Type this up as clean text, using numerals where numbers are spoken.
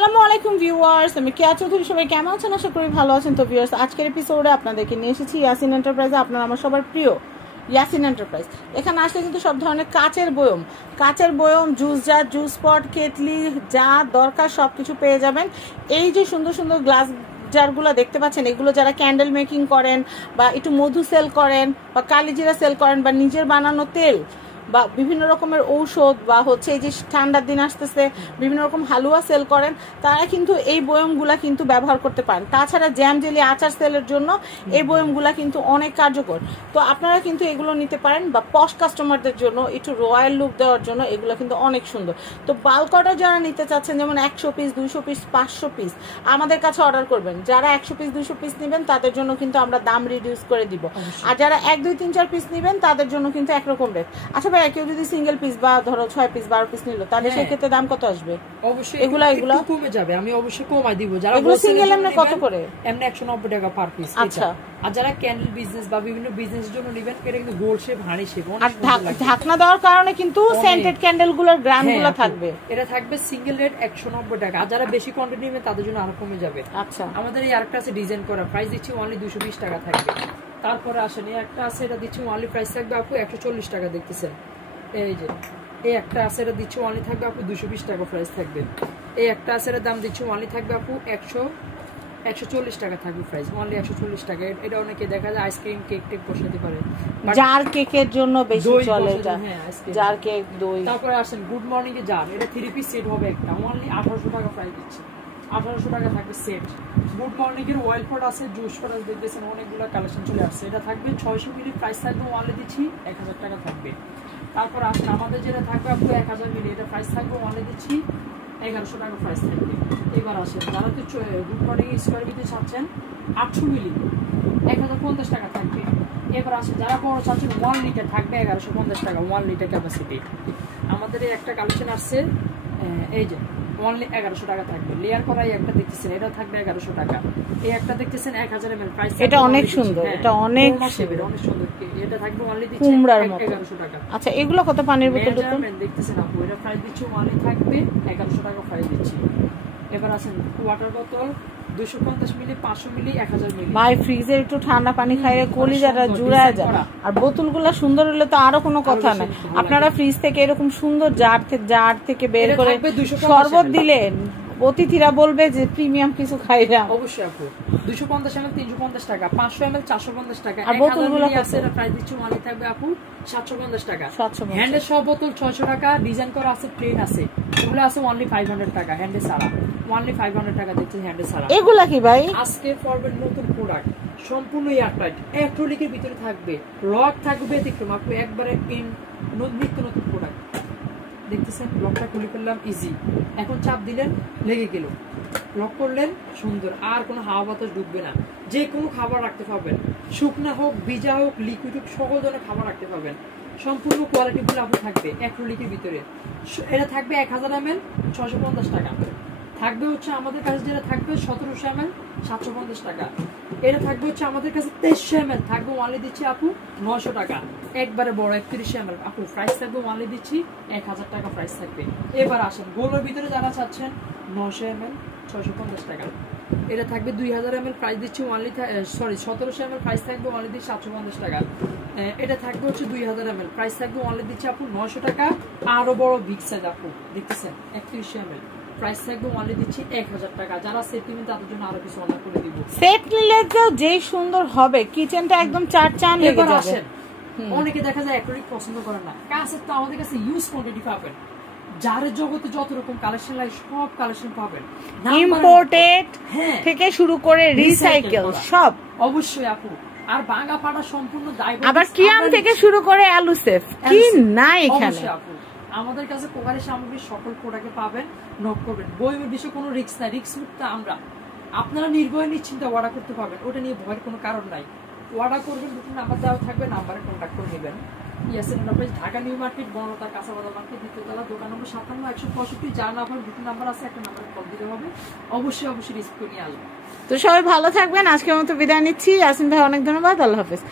আসসালামু আলাইকুম ভিউয়ার্স, আমি কেয়া চৌধুরী। সবাই কেমন আছেন? আশা করি ভালো আছেন। তো ভিউয়ার্স, আজকের এপিসোডে আপনাদেরকে নিয়ে এসেছি ইয়াসিন এন্টারপ্রাইজে। আপনার আমার সবার প্রিয় ইয়াসিন এন্টারপ্রাইজ। এখানে আসলে কিন্তু সব ধরনের কাচের বয়ম, জুস জার, জুস পট, কেটলি, যা দরকার সব কিছু পেয়ে যাবেন। এই যে সুন্দর সুন্দর গ্লাস জারগুলো দেখতে পাচ্ছেন, এগুলো যারা ক্যান্ডেল মেকিং করেন বা একটু মধু সেল করেন বা কালিজিরা সেল করেন বা নিজের বানানো তেল বা বিভিন্ন রকমের ঔষধ বা হচ্ছে এই যে ঠান্ডার দিন আসতেছে বিভিন্ন রকম হালুয়া সেল করেন, তারা কিন্তু এই বয়মগুলা কিন্তু ব্যবহার করতে পারেন। তাছাড়া জ্যাম জেলি আচার সেলের জন্য এই বয়মগুলা কিন্তু অনেক কার্যকর। তো আপনারা কিন্তু এগুলো নিতে পারেন, বা পশ কাস্টমারদের জন্য একটু রয়্যাল লুক দেওয়ার জন্য এগুলো কিন্তু অনেক সুন্দর। তো বাল্ক অর্ডার যারা নিতে চাচ্ছেন, যেমন 100 পিস, 200 পিস, 500 পিস আমাদের কাছে অর্ডার করবেন। যারা 100 পিস 200 পিস নেবেন তাদের জন্য কিন্তু আমরা দাম রিডিউস করে দিব। আর যারা 1 2 3 4 পিস নেবেন তাদের জন্য কিন্তু একরকম রেট। আচ্ছা ভাই, কেউ যদি সিঙ্গেল পিস বা ধরো 6 পিস 12 পিস নিল, তাহলে সেই ক্ষেত্রে দাম কত আসবে? অবশ্যই এগুলা কমে যাবে, আমি অবশ্যই কমাই দিব। যারা এগুলো সিঙ্গেল এমনি কত করে? এমনি 190 টাকা পার পিস। আচ্ছা। আর যারা ক্যান্ডেল বিজনেস বা বিভিন্ন বিজনেসের জন্য নেবেন, এটা কিন্তু গোল্ড শেপ, হানি শেপ, আর ঢাকনা দেওয়ার কারণে কিন্তু সেন্টেড ক্যান্ডেলগুলোর গ্রামগুলো থাকবে। এটা থাকবে সিঙ্গেল রেট 190 টাকা। আর যারা বেশি কোয়ান্টিটি নেবেন তাদের জন্য আরো কমে যাবে। আচ্ছা। আমাদের এই আরেকটা আছে ডিজাইন করা, প্রাইস দিচ্ছি অনলি 220 টাকা থাকবে। তারপরে আসেন এই একটা আছে, এটা দিচ্ছি অনলি প্রাইস থাকবে আপু 140 টাকা। দেখতেছেন এই যে এই একটা আছে, এটা দিচ্ছি অনলি থাকবে আপু 220 টাকা প্রাইস থাকবে। এই একটা আছে, এর দাম দিচ্ছি অনলি থাকবে আপু 140 টাকা থাকবে প্রাইস, অনলি 140 টাকা। এটা অনেকে দেখা যায় আইসক্রিম কেক টেক বসাতে পারে, জার কেকের জন্য বেশি চলে এটা। হ্যাঁ, জার কেক, দই। তারপরে আসেন গুড মর্নিং এ জার, এটা 3 পিস সেট হবে একটা, অনলি 1800 টাকা প্রাইস দিচ্ছি। 1800 টাকা থাকবে সেট। গুড মর্নিং এর অয়েল পট আছে, জুস পট আছে, দেখতেছেন অনেকগুলো কালেকশন চলে আসছে। এটা থাকবে 600 মিলি, প্রাইস থাকবে অনলি দিচ্ছি 1000 টাকা থাকবে। তারপর আসেন আমাদের যেটা থাকবে আপু 1000 মিলি, এটা প্রাইস থাকবে অনলি দিচ্ছি 1100 টাকা প্রাইস থাকবে। এবার আসেন যারা তো গুড মর্নিং স্কোয়ার বিতে চাচ্ছেন 800 মিলি, 1050 টাকা থাকবে। এবার আসেন যারা বড় চাচ্ছেন 1 লিটার, থাকবে 1150 টাকা, 1 লিটার ক্যাপাসিটি। আমাদের এই একটা কালেকশন আসছে, এই যে অনলি 1100 টাকা থাকবে। লেয়ার করা এই একটা দেখতেছেন, এটা থাকবে 1100 টাকা। এই একটা দেখতেছেন 1000 ml, প্রাইস এটা অনেক সুন্দর, এটা অনেক সুন্দর। এটা থাকবে অনলি দিচ্ছি কুমড়ার মতো 1100 টাকা। আচ্ছা, এগুলো কত? পানির বোতল দেখতেছেন আপু, এটা প্রাইস দিচ্ছি অনলি থাকবে 1100 টাকা প্রাইস দিচ্ছি। এবার আছেন ওয়াটার বোতল 250 মিলি, 500 মিলি, 1000 মিলি। ভাই ফ্রিজে একটু ঠান্ডা পানি খাইয়ে কলিজাটা জুড়ায় যায়। আর বোতলগুলো সুন্দর হলে তো আরো কোনো কথা নাই। আপনারা ফ্রিজ থেকে এরকম সুন্দর জার থেকে বের করে শরবত দিলেন, অতিথিরা বলবে যে প্রিমিয়াম কিছু খাইলাম। অবশ্যই আপু 250 ml 350 টাকা, 500 ml 450 টাকা। আর বোতলগুলো আছে, এটা প্রাইস দিচ্ছি অনলি থাকবে আপু 750 টাকা। 750। হ্যান্ডের সব বোতল 600 টাকা, ডিজাইন করা আছে, প্লেন আছে, এগুলো আছে অনলি 500 টাকা। হ্যান্ডে সারা অনলি 500 টাকা দেখছেন, হ্যান্ডে সারা। এগুলা কি ভাই? আজকে ফরওয়ার্ড নতুন প্রোডাক্ট, সম্পূর্ণ এয়ারটাইট, অ্যাক্রিলিকের ভিতরে থাকবে, লক থাকবে ব্যতিক্রম আপু, একবারে নিত্য নতুন প্রোডাক্ট। দেখতেছেন লকটা খুলে ফেললাম, ইজি। এখন চাপ দিলেন লেগে গেল, লক করলেন, সুন্দর, আর কোনো হাওয়া বাতাস ঢুকবে না। যে কোনো খাবার রাখতে পারবেন, শুকনা হোক, ভিজা হোক, লিকুইড হোক, সকল ধরনের খাবার রাখতে পারবেন। সম্পূর্ণ কোয়ালিটি ফুল আপু থাকবে অ্যাক্রিলিকের ভিতরে। এটা থাকবে 1000 ml 650 টাকা থাকবে। হচ্ছে আমাদের কাছে যেটা থাকবে 1700 ml 750 টাকা। এটা থাকবে হচ্ছে আমাদের কাছে 2300 ml, থাকবে অনলি দিচ্ছি আপু 900 টাকা। একবারে বড় 31 ml আপু, প্রাইস থাকবে অনলি দিচ্ছি 1000 টাকা প্রাইস থাকবে। এবার আসেন গোলের ভিতরে যারা চাচ্ছেন 900 ml 650 টাকা। এটা থাকবে 2000 ml, প্রাইস দিচ্ছি অনলি 1700 ml, প্রাইস থাকবে অনলি দিচ্ছি 750 টাকা। এটা থাকবে হচ্ছে 2000 ml, প্রাইস থাকবে অনলি দিচ্ছি আপু 900 টাকা। আরো বড় বিগ সাইজ আপু দেখতেছেন 31 ml, প্রাইস থাকবে অনলি দিচ্ছি 1000 টাকা। যারা সেট নেবেন তাদের জন্য আরো কিছু অর্ডার করে দিব। সেট নিলে তো যেই সুন্দর হবে, কিচেনটা একদম চান লেগে যাবে। অনেকে দেখা যায় অ্যাক্রিলিক পছন্দ করে না, কাছের তো আমাদের কাছে ইউজ কোয়ান্টিটি পাবেন। জারের জগতে যত রকম কালেকশন লাগে সব কালেকশন পাবেন, ইম্পোর্টেড থেকে শুরু করে রিসাইকেল সব। অবশ্যই আপু, আর ভাঙা ফাটা সম্পূর্ণ দায়ভার, আবার কিয়াম থেকে শুরু করে অ্যালুসেফ কি না এখানে। আপু আমাদের কাছে কোকারি সামগ্রী সকল প্রোডাক্টে পাবেন, নক করবেন। বইমের বিষয়ে কোনো রিস্ক নাই, রিস্ক মুক্ত আমরা। আপনারা নির্ভয় নিশ্চিন্তে অর্ডার করতে পারবেন, ওটা নিয়ে ভয়ের কোনো কারণ নাই। অর্ডার করবেন, দুটো নাম্বার দেওয়া থাকবে, নাম্বারে কন্ট্যাক্ট করে নেবেন। Yasin enterprise, Dhaka new market, Banalata কাঁচাবাজার মার্কেট, দ্বিতীয়তলা, দোকান নম্বর 57-165। যার নাম্বার দুটো নাম্বার আছে, একটা নাম্বারে কল দিতে হবে। অবশ্যই রিস্ক করে নিয়ে আসবেন। তো সবাই ভালো থাকবেন, আজকের মতো বিদায় নিচ্ছি। ইয়াসিন ভাই অনেক ধন্যবাদ, আল্লাহ হাফেজ।